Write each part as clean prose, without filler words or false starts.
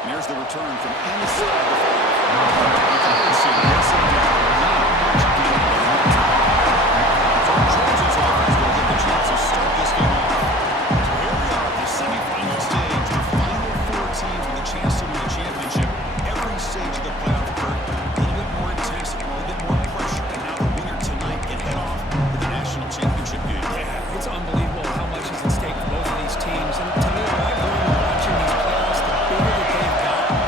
And here's the return from inside the 5. Efficiency gets it down. Not much gain in that time. So Georgia's offense will get the chance to start this game off. So here we are at the semifinal stage. The final 4 teams with a chance to win the championship. Every stage of the playoff curve, a little bit more intensity, a little bit more pressure. And now the winner tonight can head off to the national championship game. Yeah, it's unbelievable how much is at stake for both of these teams. And to me, what I've learned watching these playoffs, the bigger that they've gotten,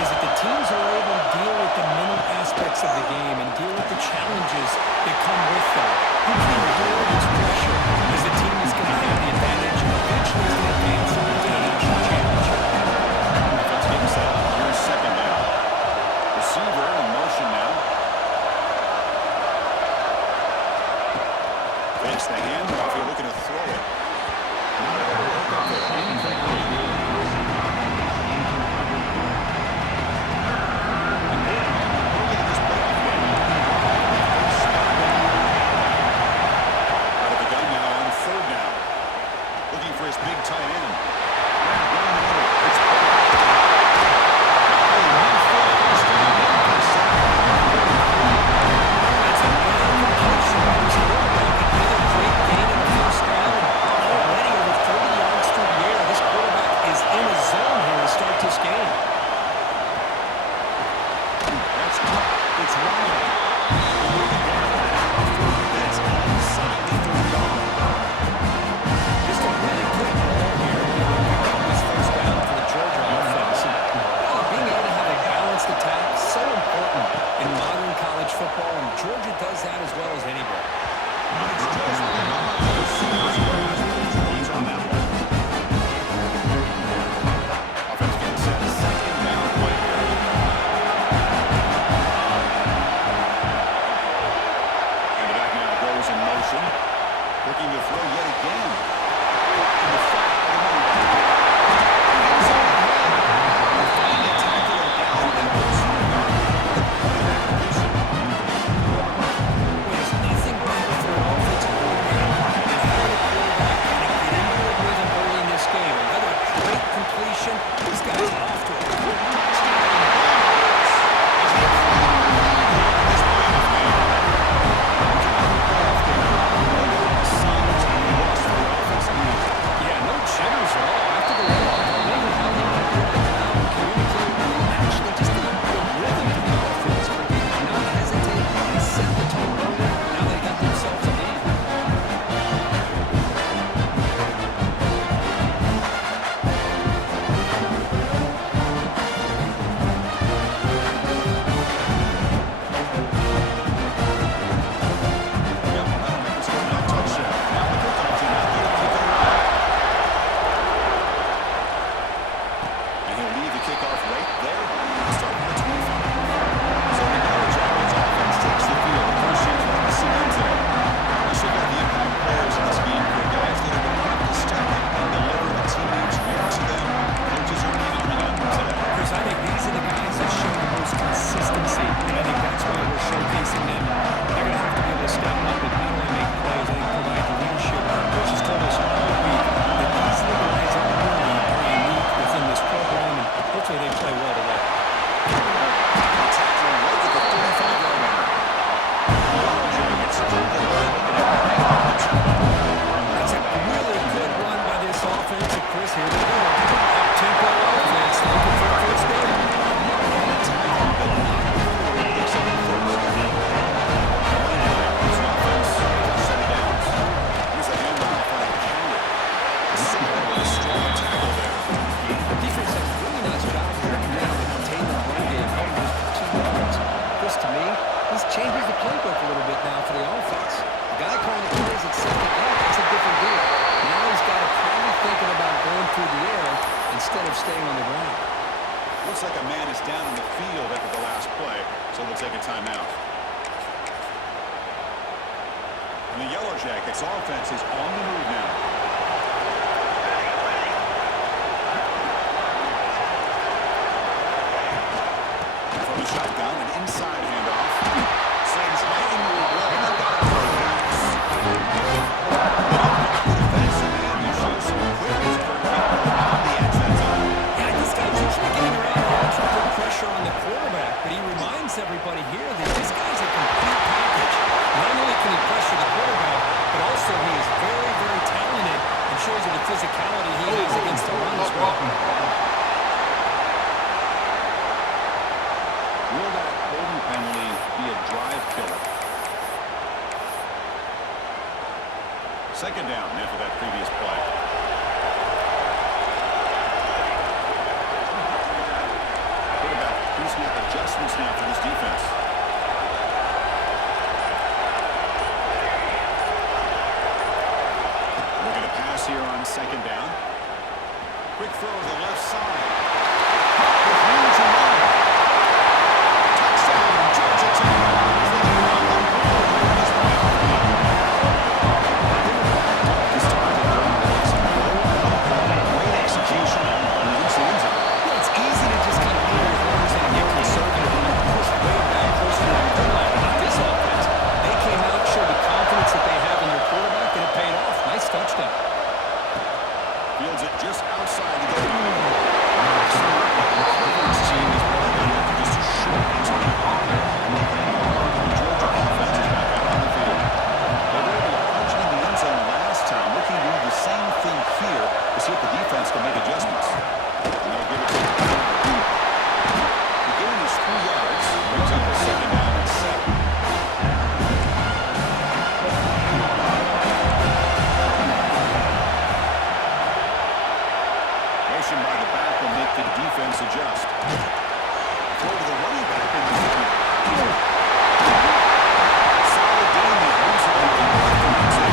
is that the teams are able to deal with the mental aspects of the game and deal with the challenges that come with them. Who can endure this pressure is the team that's going to have the advantage and eventually is going to advance to the national championship. Offense getting set up. Here's second down. Receiver in motion now. Fakes the handoff. You're looking to throw it. Not able to work up there. Incomplete. Out of the gun now on third down. Looking for his big tight end. That's another completion by this quarterback. Another great gain in the first down. Already over 30 yards through the air. This quarterback is in a zone here to start this game. That's up. It's Riley. That's inside the 30-yard. Just a really good ball here. Pick up this first down for the Georgia offense. And being able to have a balanced attack is so important in modern college football, and Georgia does that as well as anybody. It's just beyond the receiver's grasp. He's on that one. Offense getting set. Second down play here. And the back now goes in motion. Looking to throw yet again. Caught in the flat by the running back. He's on the head. They're fighting to tackle him down and goes for the yard. That completion. There's nothing better for an offensive coordinator than having a quarterback kind of get into a rhythm early in this game. Another great completion. This guy's off to a good Yeah, no jitters at all. After the layoff, I wonder how they might be able to come out and communicate and actually just the rhythm to the offense. Not hesitate, they set the tone early. Now they got themselves a lead. And he'll leave the kickoff right there. Starting at the 25. So the Yellow Jackets offense takes the field. The first chance we're going to see them today. You should have the impact players in this game here. Guys that are going to have to step up and deliver. The teammates look to them. Coaches are counting on them today. Chris, I think these are the guys that show the most consistency, and I think that's why we're showcasing them. They're going to have to be able to step up and not only make plays, I think provide the leadership. Coach has told us all week that these are the guys that really are unique within this program, and hopefully they play well today. Tackling right at the 35-yard line. Yellow Jackets keep the line looking at That's a really good run by this offense, and Chris, here they go. Up-tempo offense, looking for a first down. tackling, but not before he picks up the first. This offense just set it down. Here's a handoff on a counter. Solid with a strong tackle there. Defense does a really nice job here of being able to contain the run game, help those 2 yards. Chris, to me, this changes the playbook a little bit now for the offense. The guy calling the plays at second down, that's a different deal. Now he's got to probably thinking about going through the air instead of staying on the ground. Looks like a man is down in the field after the last play, so they'll take a timeout. And the Yellow Jackets offense is on the move now. From the shotgun, an inside handoff. Sends lightning move well. They've got it for a pass. They don't pick up the defensive end. They show some quickness for getting around the edge that time. Yeah, this guy keeps getting around Will that holding penalty be a drive killer? Second down after that previous play. Quarterback pre-snap adjustments now for this defense. Looking to pass here on second down. Quick throw to the left side. With room to run. Touchdown, Georgia Tech. Great execution on the loose ends of it. Yeah, it's easy to just keep moving runners and get conservative and push way back closer to the goal line. But not this offense. They came out, showed the confidence that they have in their quarterback, and it paid off. Nice touchdown. Fields it just outside the goal line. This team is really good enough to just a short time. Georgia offense is back out on the field. They were able to punch it in the end zone last time. Looking to do the same thing here to see if the defense can make adjustments. And they'll give it to them. The gain is 3 yards. Brings up a second down and 7. Motion by the back will make the defense adjust. Throw to the running back in the zone. Solid game there. Moves it on the left and two.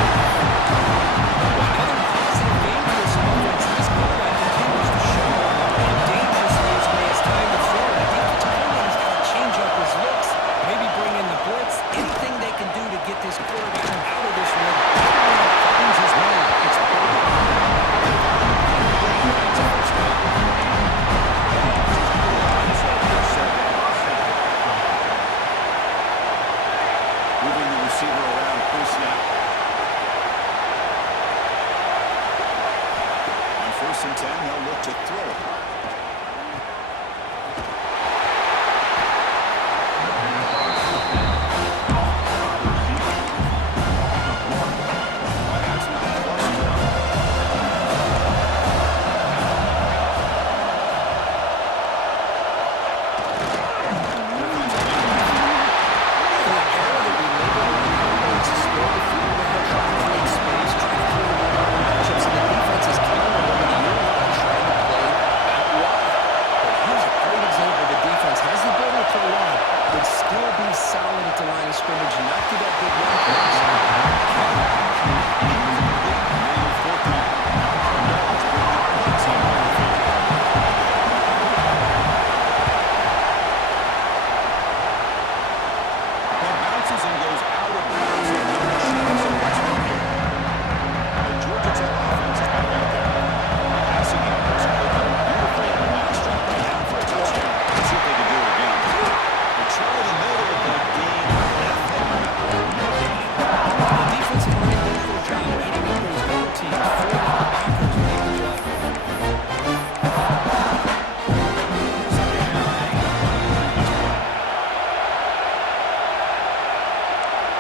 Another positive game for this offense. This quarterback continues to show how dangerous he is when he has time to throw. I think Tony's got to change up his looks, maybe bring in the blitz, anything they can do to get this quarterback out of this one. Finds his man. It's perfect. Moving the receiver around pre-snap. On 1st and 10, they'll look to throw it. Wideouts now clustered. Here comes a solid at the line of scrimmage, not give up big run plays. Bounces and goes out of bounds. Georgia Tech offense is back out there. Passing game was open beautifully in the last drive. Right down for a touchdown. Let's see if they can do it again. They try the middle, but gain nothing. The defensive line did a good job eating up those double teams. 4 backers make the job.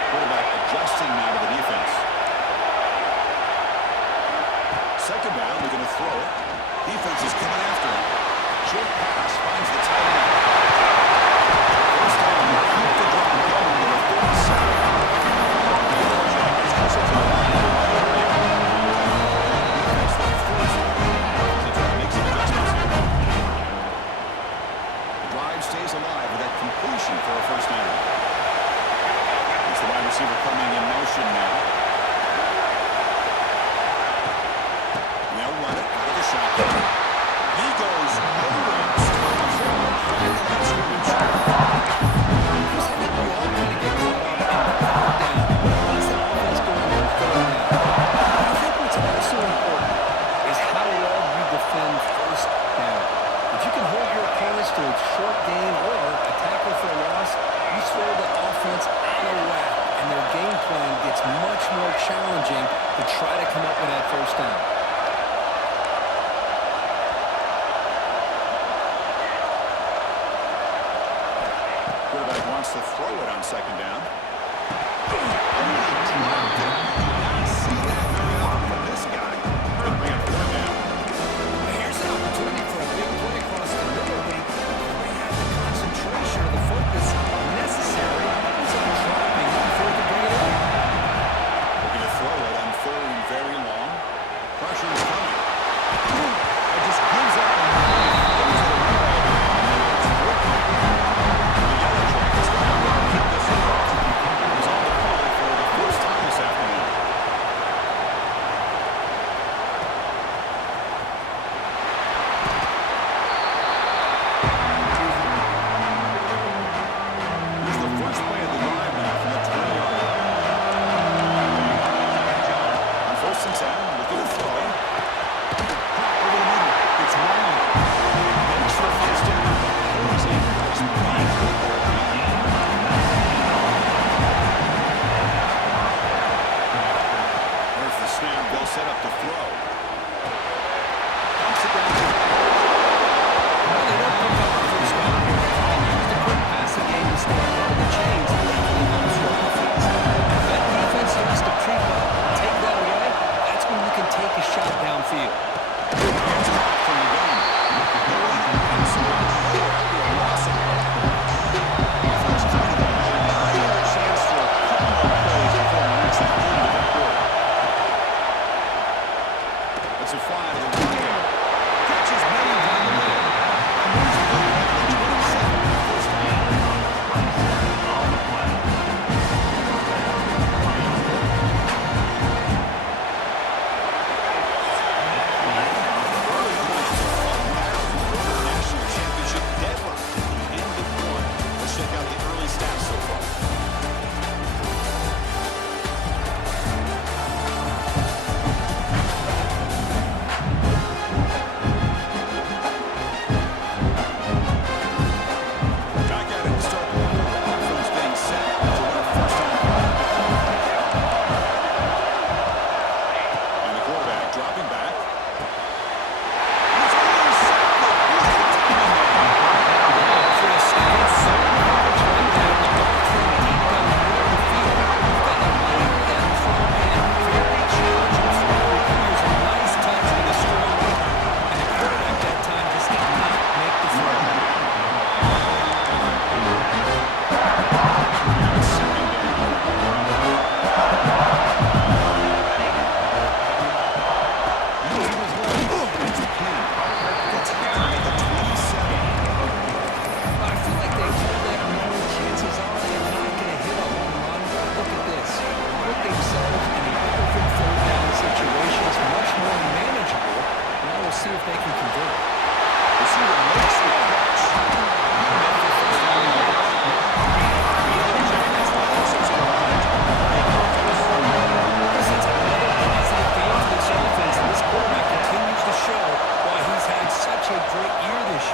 Quarterback adjusting now to the defense. Second down, they're going to throw it. Defense is coming after him. Short pass finds the tight end. First down, keep the drive going to the 37. Jackets gets it to the line. Defense that forced it. They try to make some adjustments here. The drive stays alive with that completion for a first down. It's the wide receiver coming in motion now. They'll run it out of the shotgun. He goes nowhere. Chris, I think we all kind of get caught up in the third down. Once the offense going on third down. But I think what's also important is how well you defend first down. If you can hold your opponents to a short gain or a tackle for a loss, you throw the offense out of whack, and their game plan gets much more challenging to try to come up with that first down. Quarterback wants to throw it on second down. See that very often from this guy. Could bring up third down. Here's an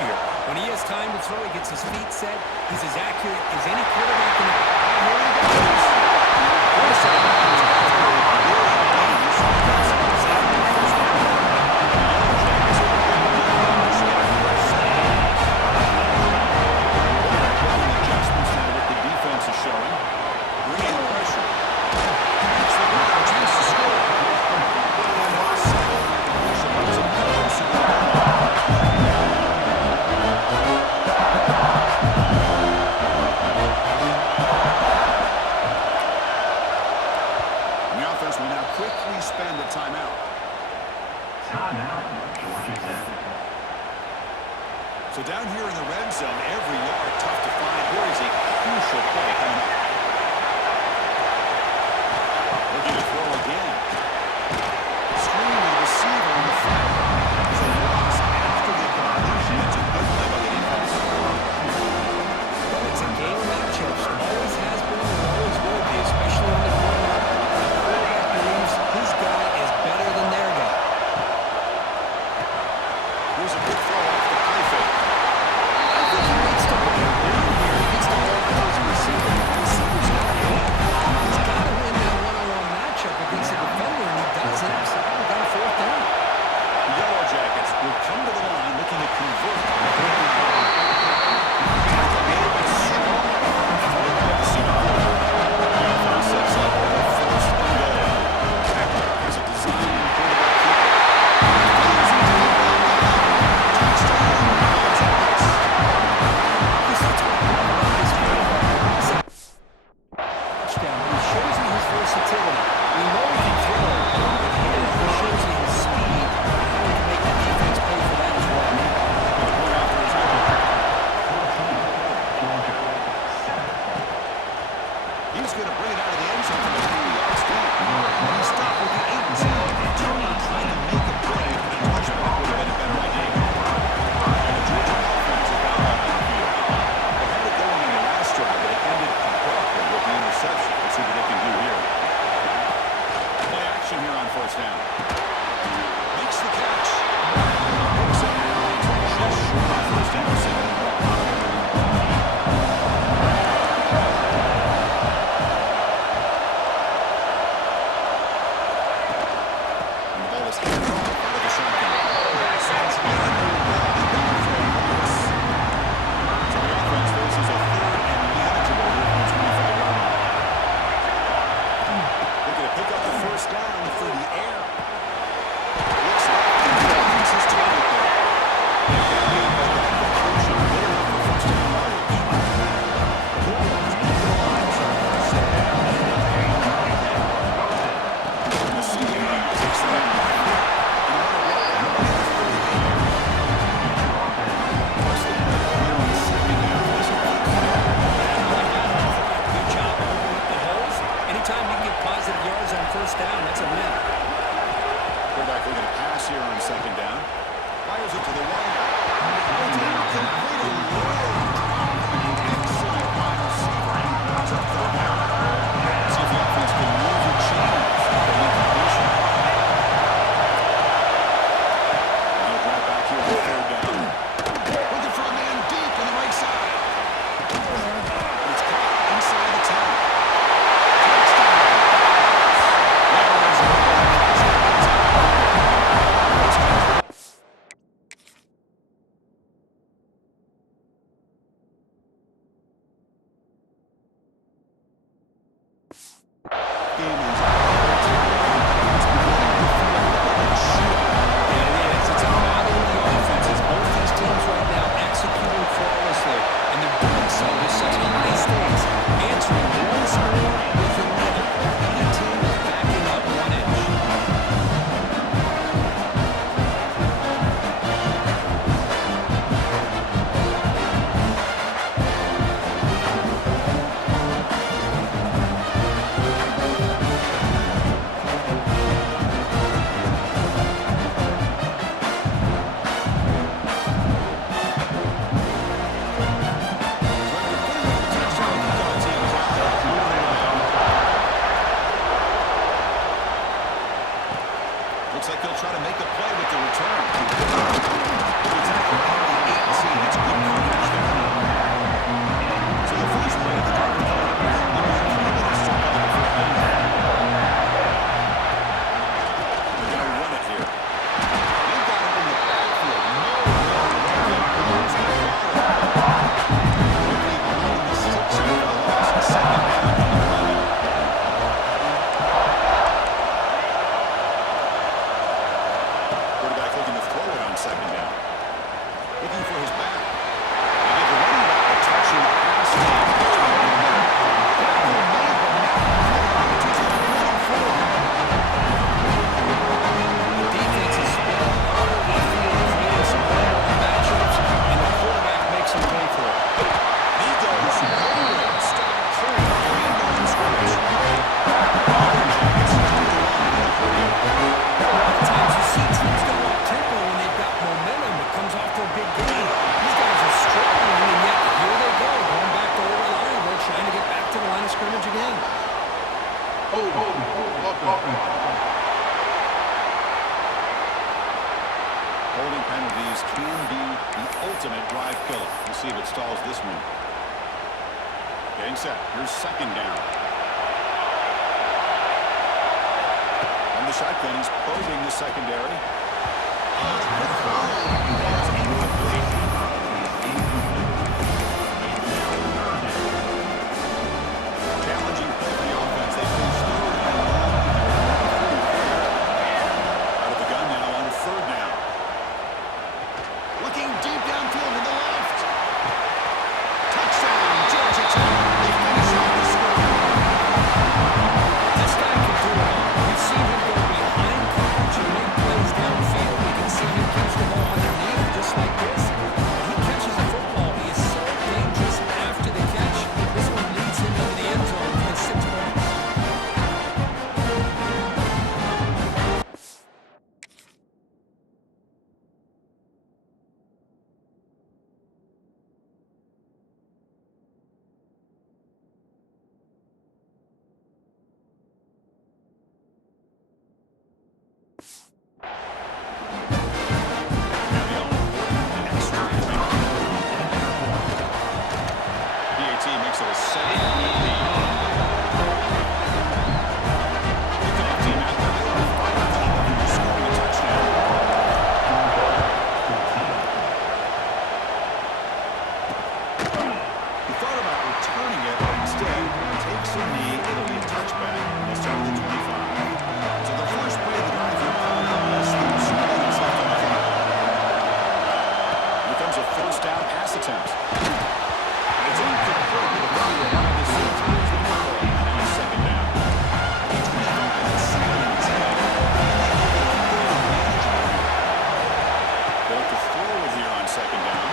here. When he has time to throw, he gets his feet set. He's as accurate as any quarterback in the... Oh, here he goes. First of all, spend a timeout. So down here in the red zone, every yard tough to find. Here is a crucial play coming up. Looking to throw again. Screen with the receiver on the front. It's a loss after the completion. It's a good play by the defense. Well, it's a game of matchups. Always has been and always will be, especially on the corner. His guy is better than their guy. Here's a good throw off the play fake. I think he needs to win here. He needs to hold those receivers. The receiver's got to win. He's got to win that one-on-one matchup against a defender, and he doesn't. So we got a fourth down. The Yellow Jackets will come to the line looking to convert. looking for his back. They give the running back a touch in the pass game. Catch back in the middle. Tackle made, but not before the opportunity to run forward. The defense is split all over the field, creating some one-on-one matchups, and the quarterback makes them pay for it. He goes nowhere. Stop clearing the green line scrimmage. Auburn Jackets down the line at 38. A lot of times you see teams go up tempo when they've got momentum. It comes off to a big game. These guys are struggling, and yet here they go, going back to over Iowa, trying to get back to the line of scrimmage again. Holding penalties can be the ultimate drive killer. We'll see if it stalls this one. Getting set. Here's second down. From the shotgun, he's probing the secondary. Ball's incomplete. Challenging play for the offense. They finish third and long. Out of the gun now on third down. Looking deep downfield to the left. Touchdown, Georgia Tech. They finish off the score. This guy can do it all. We've seen him go behind coverage and make plays downfield. We can see him catch the ball underneath just like this. When he catches the football, he is so dangerous after the catch. This one leads him into the end zone for 6 points. Now the all-important extra point. PAT makes it a 7-point lead. Kickoff team out there. They were firing Auburn to scoring a touchdown. He thought about returning it, but instead takes a knee. It'll be a touchback. He'll start at the 25. So the first play of the drive here coming up less than 2 minutes left on the clock. Here comes a first down pass attempt. And it's incomplete. The run will line the same time as the football. And now second down. 25 and 2nd and 10. They'll look to throw it here on second down.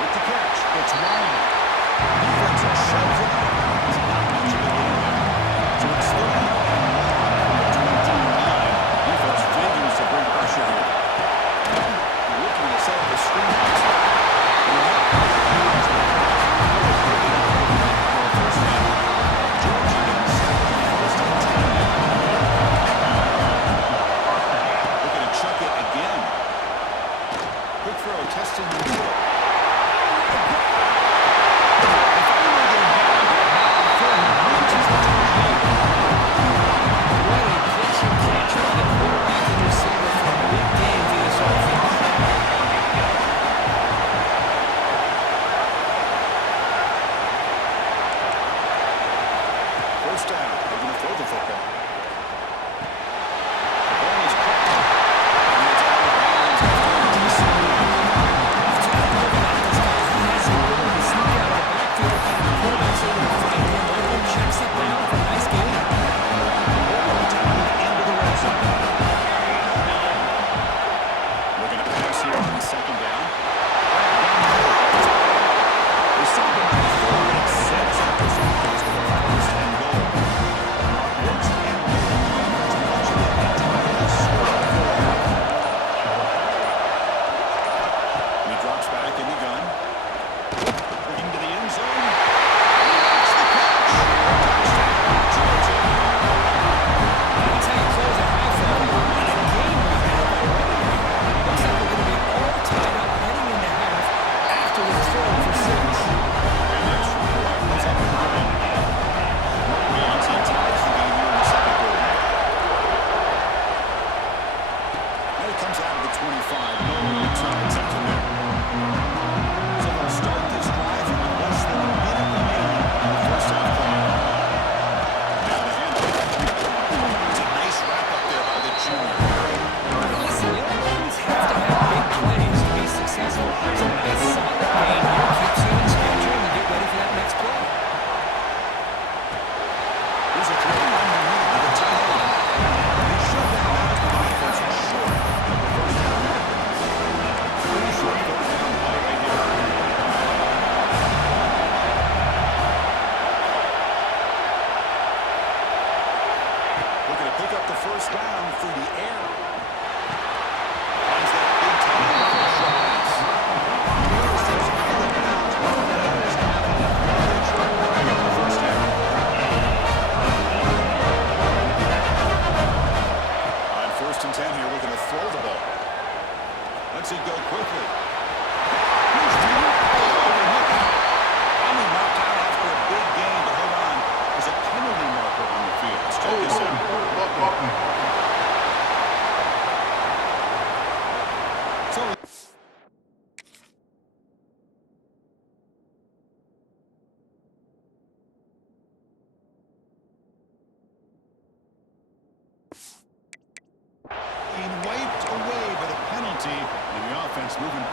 With the catch, it's wide. Defense shoves it out of bounds. Not much of a gain there. So it's third and long from the 29. Defense figures to bring pressure here. Looking to set up the screen pass. Georgia getting set for first and 10 now. Looking to chuck it again. Quick throw, testing the middle. First down. They're going to throw the football. The ball is caught. And it's out of bounds after a decent run. This guy, he has the ability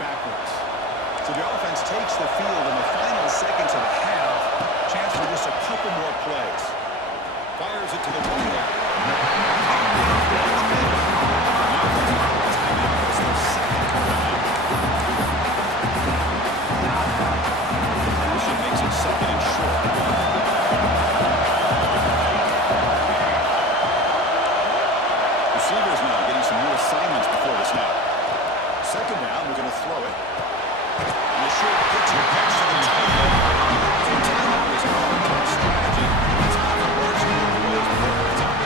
backwards. So the offense takes the field in the final seconds of the half. Chance for just a couple more plays. Fires it to the right area. It's their second timeout. Motion makes it second and short. Receivers now getting some new assignments before the snap. Second down, we're going to throw it. And a short pitching catch to the tight end. So timeout is a long-term strategy. Time for works and ways before overtime.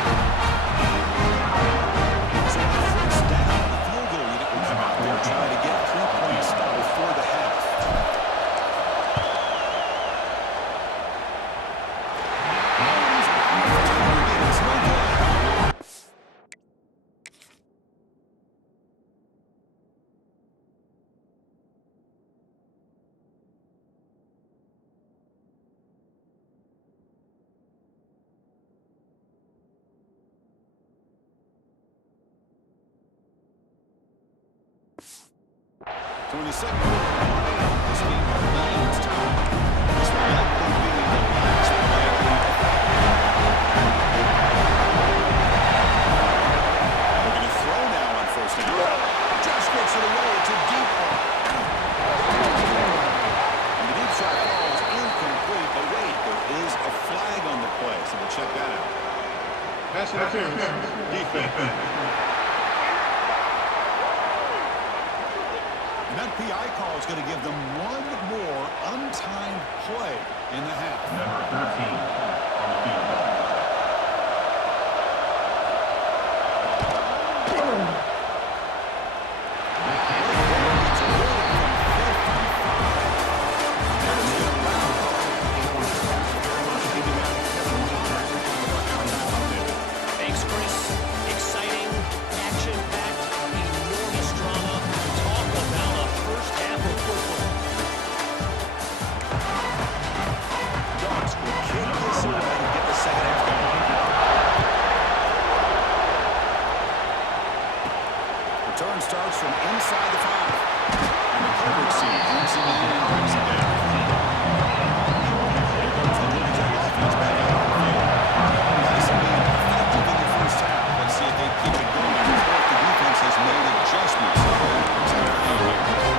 So on first down, the field goal unit will come out there trying to get 3 points before the half. It's no good. So in the second quarter, this game leads time. This will likely be the last play of the half. They're going to throw now on first down. Just gets it away to deep. And the deep shot falls incomplete. But wait, there is a flag on the play, so we'll check that out. Pass interference. Defense. That PI call is going to give them one more untimed play in the half. Number 13 on the field. Thanks, Chris. Exciting, action-packed, enormous drama. Talk about a first half of football. Dogs will kick this away and get the second half going. Return starts from inside the 5. And the coverage team brings him in and brings him down. Here comes the Lunatic offense back out on the field. Nice and being effective in the first half. Let's see if they keep it going. The defense has made adjustments. It's a good game here.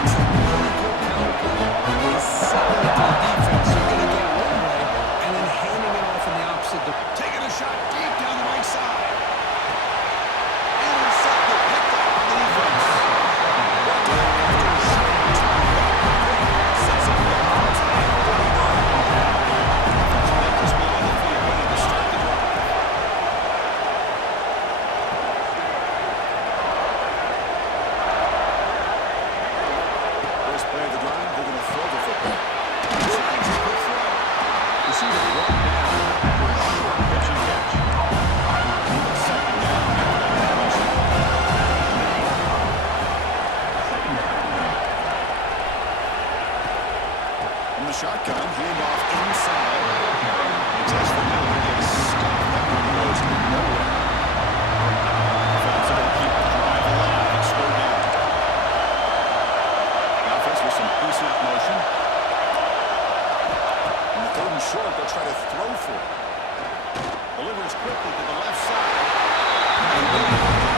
It's a really good counterplay. It's solid defense. You're going to go one way and then handing it off in the opposite. Taking a shot deep down the right side. Intercepted, picked up on the defense. Back to the after a short return. Sets up the offense and over the goal. Make this be on the field, ready to start the drive. First play of the drive, they're going to throw the football. Slides a good throw. You see the run down after a short pitching catch. Second down after that completion. From the shotgun, handoff inside. It's Espinel who gets stopped. That one goes nowhere. Offense are going to keep the drive alive and slow down. The offense with some pre-snap motion. In the third and short, they'll try to throw for it. Delivers quickly to the left side. And then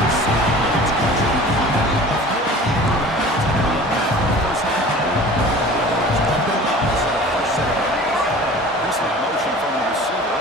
inside, and it's going to keep the first down. Pre-snap motion from the receiver.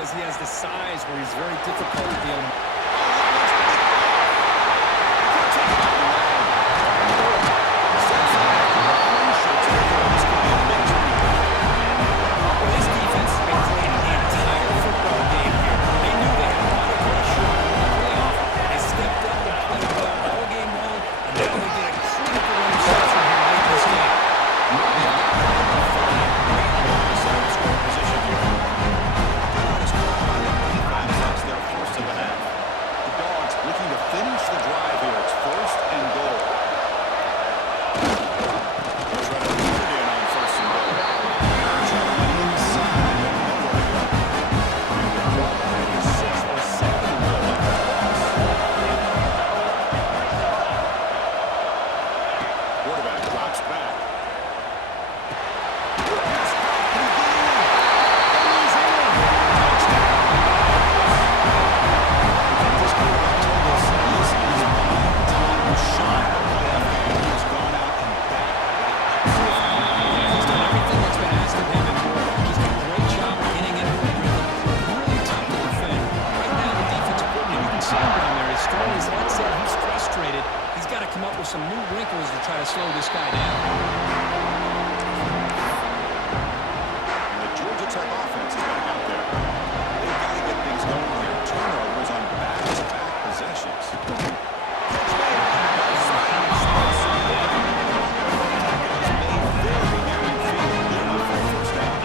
because he has the size where he's very difficult to be on. Well, this defense has been playing the entire football game here. They knew they had a lot of pressure on the playoff. They stepped up and played well all game long, and now they get a critical interception here late this game. Finish the drive here. It's first and goal. They'll try to put it in on first and goal. Inside. Nowhere to go. 6 or 7 goal. Quarterback drops back. Pass back again. And he's in. Touchdown. This quarterback told us this is my time to shine. He's gone out and back. He's done everything that's been asked of him and more. He's done a great job of getting into a rhythm. Really tough to defend. Right now, the defensive coordinator, you can see him down there. As strong as that said, he's frustrated. He's got to come up with some new wrinkles to try to slow this guy down. And the Georgia Tech offense is back out there. They've got to get things going here. Turnovers on back-to-back possessions. Catch made. Very near midfield. Good enough for a first down.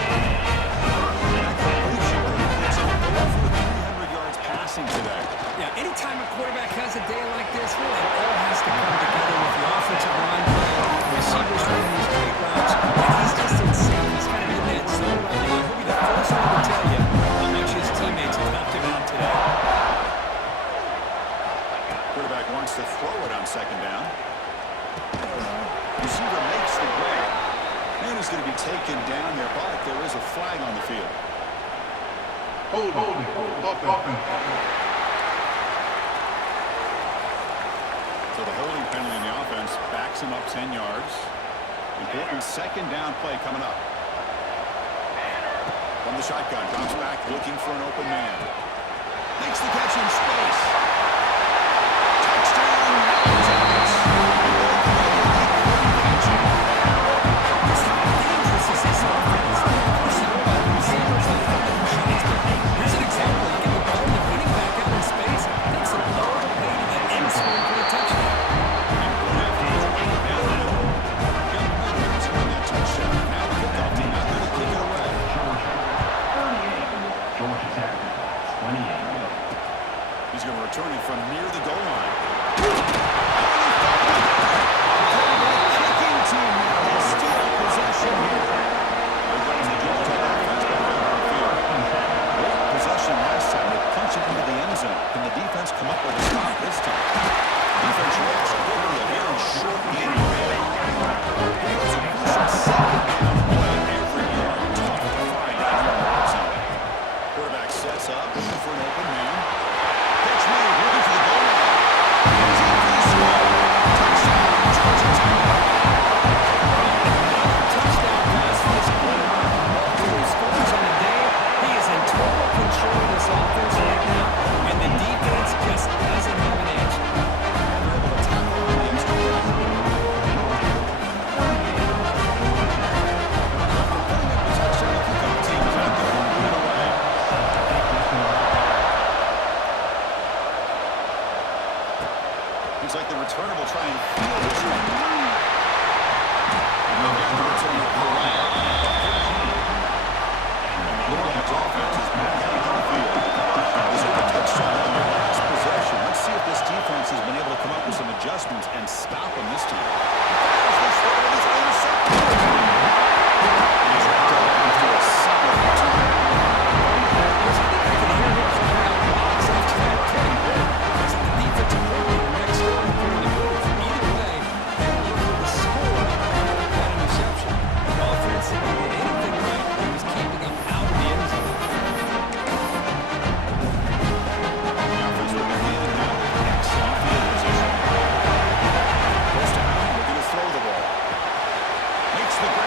And a completion completes him over 300 yards passing today. Yeah, anytime a quarterback has a day like this, really, it all has to come together with the offensive line play, receivers running these great routes, and he's just insane. He's kind of in that zone right now. He'll be the first one to tell you how much his teammates have helped him out today. Quarterback wants to throw it on second down. Receiver makes the grab. And he's going to be taken down there, but there is a flag on the field. Holding. So the holding penalty in the offense backs him up 10 yards. Important second down play coming up. From the shotgun, drops back, looking for an open man. Makes the catch in space. Touchdown, Giants. Just how dangerous is this offense? Of course, you know about the receivers and the following shots, but here's an example. You get the ball and the running back out in space. Takes it all the way to the end zone for a touchdown. Georgia Tech, 28. He's going to return it from near the goal line. Kicking team now has still possession here. Great possession last time. They punch it into the end zone. Can the defense come up with a stop this time? Defense reacts quickly. A very short game. It's a crucial second down play every yard. Tough to find out in the red zone. Quarterback sets up, looking for an open man. Catch made, looking for the goal line. He's in for the score. Touchdown, Georgia Tech. Touchdown pass for this quarterback. Multiple scores on the day. He is in total control of this offense right now, and the defense just doesn't have an edge. They're able to tackle on the extra point. After putting up a touchdown, the kickoff team is out there and moving away. Looks like the returner will try and field this one. And they'll have to return it away. And the Bulldogs offense is back out on the field. This is a touchdown on their last possession. Let's see if this defense has been able to come up with some adjustments and stop them this time. He fires this throw and he's intercepted. And he's wrapped up after a solid return. I think I can hear him calling out box after that play. It's like the defensive coordinator next door in the booth. Either way, they were looking for the score to back up that interception. The offense didn't get anything right. He was keeping them out of the end zone. The offense will begin now with excellent field position. First down, looking to throw the ball. Makes the grab.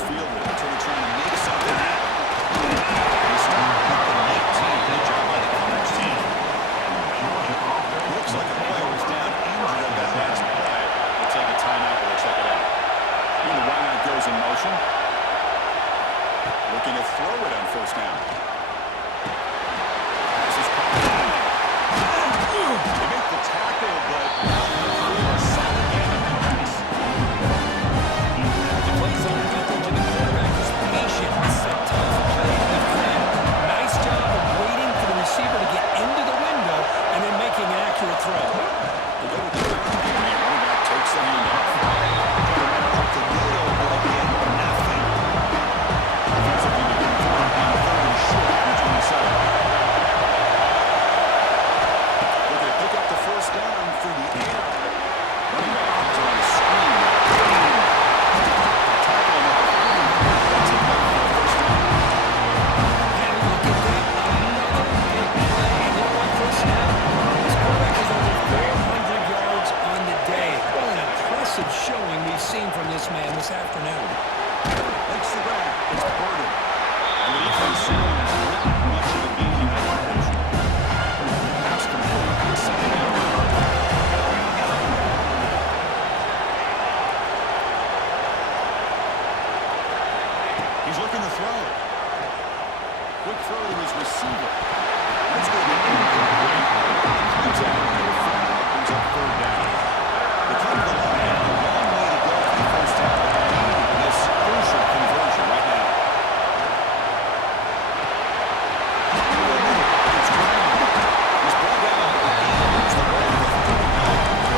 his fielder until they're trying to make something happen. They start at the 19. Good job by the coverage team. Looks like a player was down injured on that last play. We'll take a timeout while they check it out. And the wideout goes in motion. Looking to throw it on first down. Pass is caught. They make the tackle, but a solid game of pass. The play zone coverage and the quarterback is patient. Set tough play to defend. Nice job of waiting for the receiver to get into the window and then making an accurate throw. They go with the ground game, and running back takes the handoff. Up the middle, but again, nothing. Offensively, they can throw it on third and short from 27. Looking to pick up the first down through the air. Running back has it on a screen. Tackle him at the 30. That's it back for a first down. And look at that. Another big play. And you know what, Chris? Now, this quarterback is over 400 yards on the day. What an impressive showing we've seen from this man this afternoon. Makes the grab. It's Burden. And the defense seems not much of a gain in that position. Pass complete. It's second down. He's looking to throw. Quick throw to his receiver. Let's go to the incomplete. Comes out. Brings up third down. They come to the line. A long way to go for the first down. This crucial conversion right now. It's ground. He's brought down. It's the ball with 39.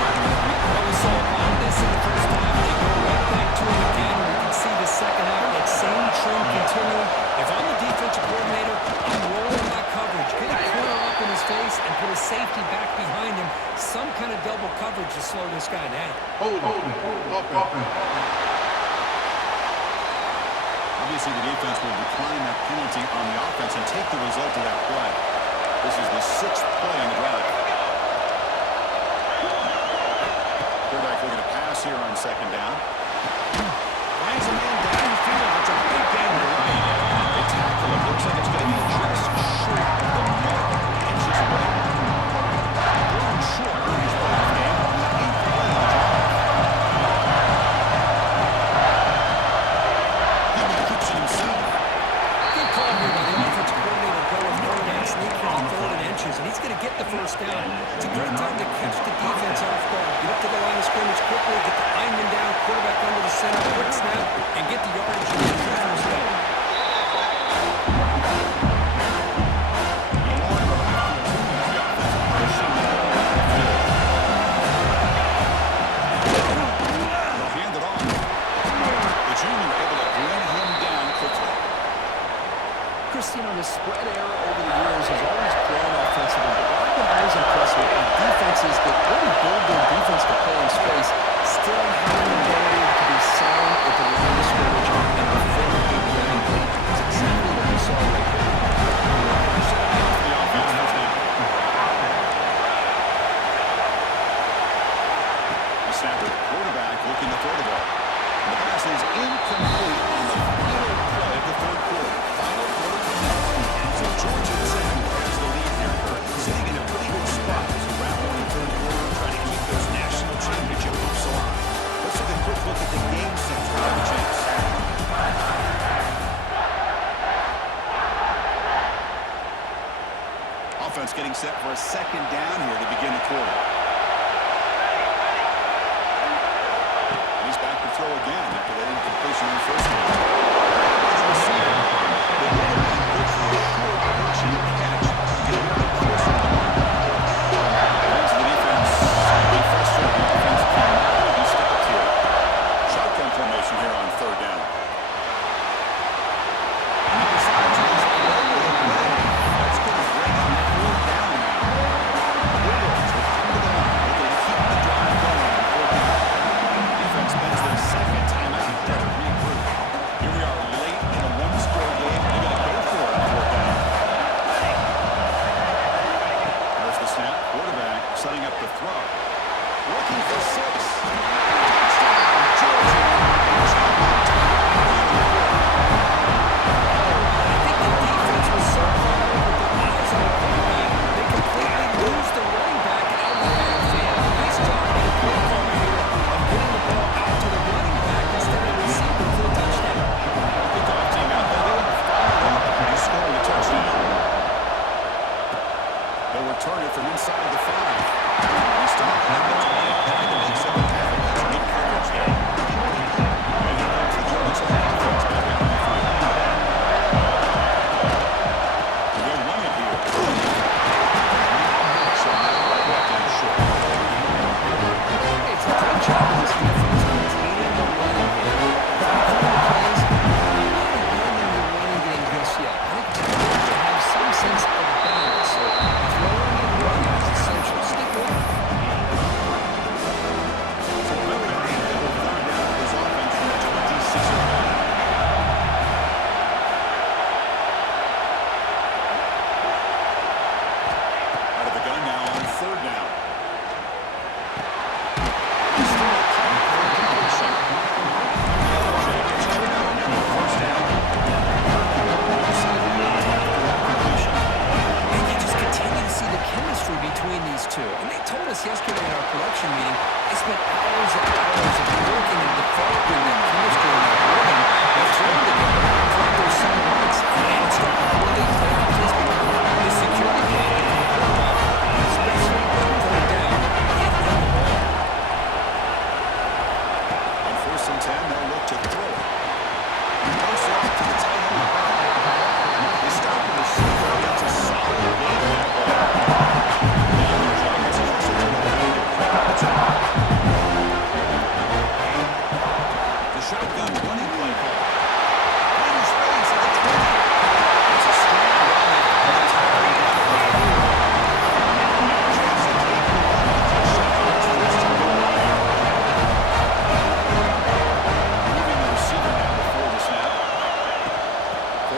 Well, we saw a lot of this in the first half. They go right back to it again. We can see the second half, that same trend continuing. If I'm the defensive coordinator, I'm rolling my coverage. Get a corner up in his face and put a safety back behind him. Some kind of double coverage to slow this guy down. Obviously, the defense will decline that penalty on the offense and take the result of that play. This is the 6th play on the drive. Quarterback looking to pass here on second down. Finds a man downfield. It's a big game to right. They tackle him. Looks like it's going to be just short of the mark. Inches away. Third and short in this ball game. 8th play on the drive. He keeps it himself. Good call here by the offensive coordinator. Go with quarterback sneaking on third and inches, and he's going to get the first down. It's a great time to catch the defense off guard. Get up to the line of scrimmage quickly, get the lineman down, quarterback under the center, quick snap, and get the yardage and get the first down. They'll hand it off. The junior able to bring him down quickly. Chris, you know, the spread error over the years has always grown offensively, but I've been always impressed with defenses that really build their defense to play in space, still have the ability to be sound at the line of scrimmage and defend a big running play. It's exactly what we saw right there. The offense first down. The snapper, quarterback looking to throw the ball. And the pass is incomplete on the final play of the third quarter. Final quarter coming. So Georgia Tech has the lead here, Kurt. Sitting in a pretty good spot as we wrap up the third quarter, trying to keep those national championship hopes alive. Let's take a quick look at the game since we have a chance. Offense getting set for a second down here to begin the quarter. And he's back to throw again after that incompletion in the first one. The receiver. The quarterback looks for a short pitching catch to get a little bit closer to the mark. As the defense be frustrated, the offense cannot be stopped here. Shotgun formation here on third down. And he decides to just throw it away. That's going to bring up fourth down now. The Bulldogs will come to the line. Looking to keep the drive going on fourth down. Defense spends their second timeout to regroup. Here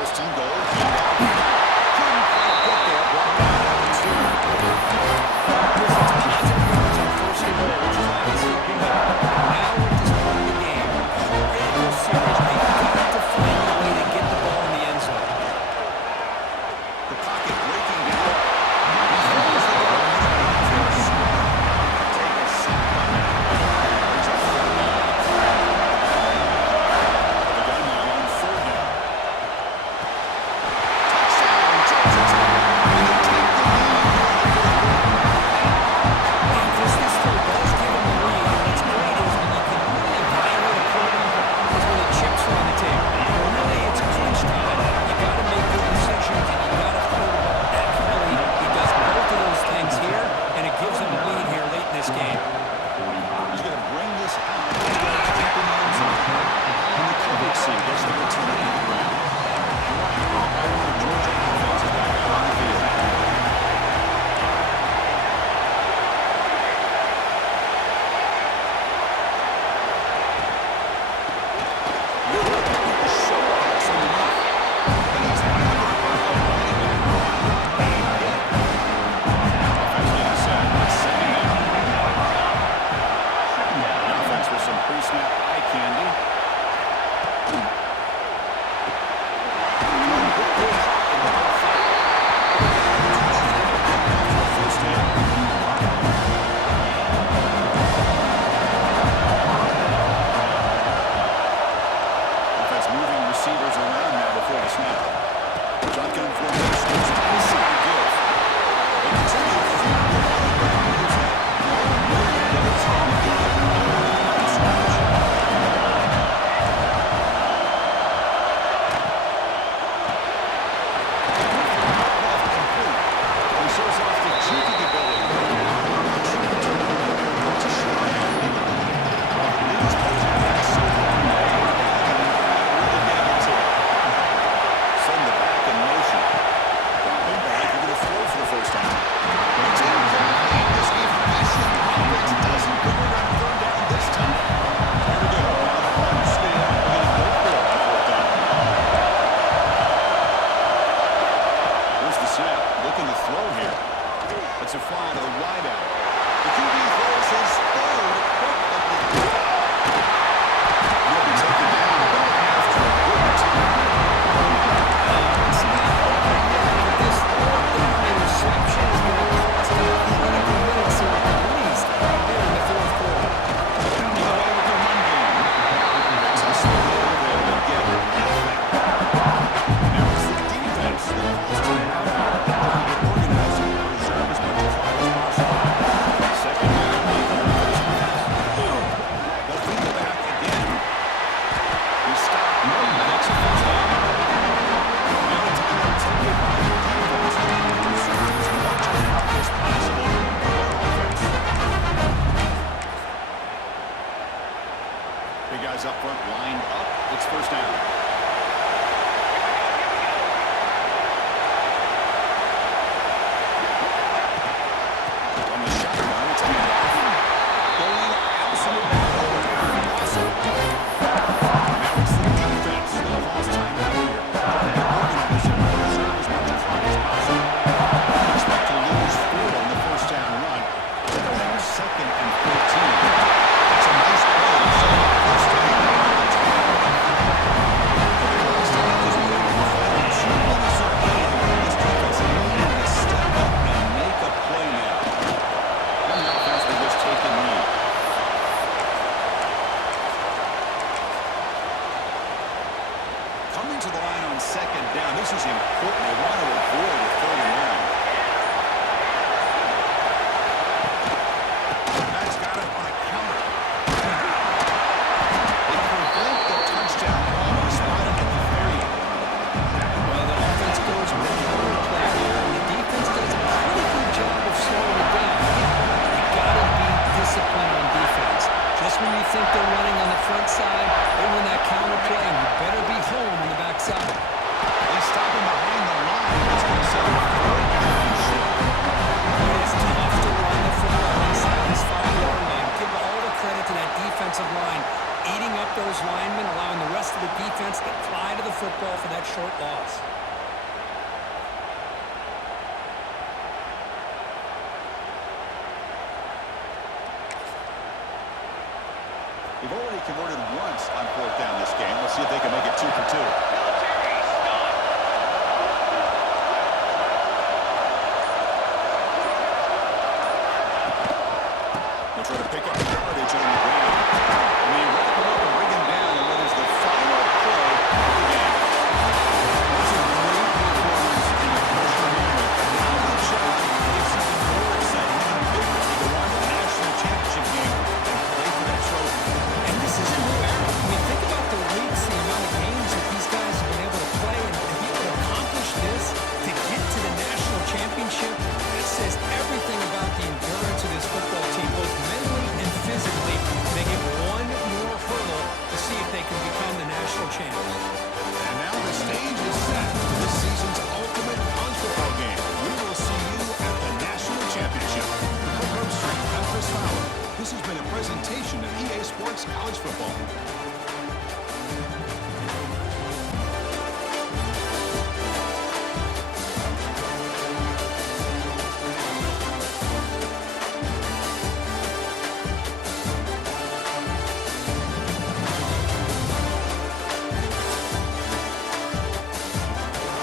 First and goal. Couldn't quite get there. Brought down by the two. Griffins positive yards on first and goal, which is obviously good. Now at this point of the game, critical series, they got to find a way to get the ball in the end zone. The pocket breaking down. He throws the ball into a squad. Take a sack on that. It's a third down. The gun now on third down. Touchdown, Georgia Tech. And they take the lead here in the fourth quarter. And this still does give them the lead. And what's great is when you can really evaluate a quarter is when the chips are on the table. Really, it's crunch time. You got to make good decisions, and you got to throw the ball accurately. He does both of those things here, and it gives him a lead here late in this game. He's going to bring this out. Deep in the end zone. And the coverage team gets the return on the ground. The Georgia offense is back out on the field. Offense with some pre-snap eye candy. First down. Offense moving receivers around now before the snap. Shotgun formation is inside give. They continue to feed the ball back to his head. He shows off the juking ability. To Shootout. Leads Georgia Tech so far. Really getting into it. Send the back in motion. Dropping back, you're going to throw for the first time. It's incomplete. This efficient offense doesn't go around third down this time. Here we go. Now the run score. We're going to go for it on fourth down. Here's the snap. Looking to throw here. It's a fly to the wideout. The QB throws his third. He'll be taken down about after a good return. It's not over yet, but this fourth down interception is going to cost them critical minutes here at least here in the fourth quarter. Pounding away with the run game. Makes us slow there to get nothing. Now it's the defense that calls time out here. Trying to get organized and preserve as much clock as possible. Second down, they'll feed it back again. He stopped. That's a first down. Now it's going to take it by the defense. Preserve as much clock as possible for their offense. Big guys up front, lined up. It's first down. From the shotgun, it's handoff. Going absolutely nowhere. Awesome. Now it's the defense that calls time out here. Trying to organize and preserve as much clock as possible. Expect to lose 4 on the first down run. They're now second and 14. That's a nice play. So first down. The clock stop is moving the final 2 minutes of play here. This defense needing to step up and make a play now. And the offense will just take the lead. Coming to the line on second down. This is important. They want to avoid a third and long. That's got it on a counter. They prevent the touchdown ball spotted at the 30. Well, the offense goes with a counter play here, and the defense does a pretty good job of slowing it down. You got to be disciplined on defense. Just when you think they're running on the front side, they run that counter play, and you better be home on the back side. They stop him behind the line. It's going to set football for that short loss. They've already converted once on fourth down this game. Let's see if they can make it 2 for 2.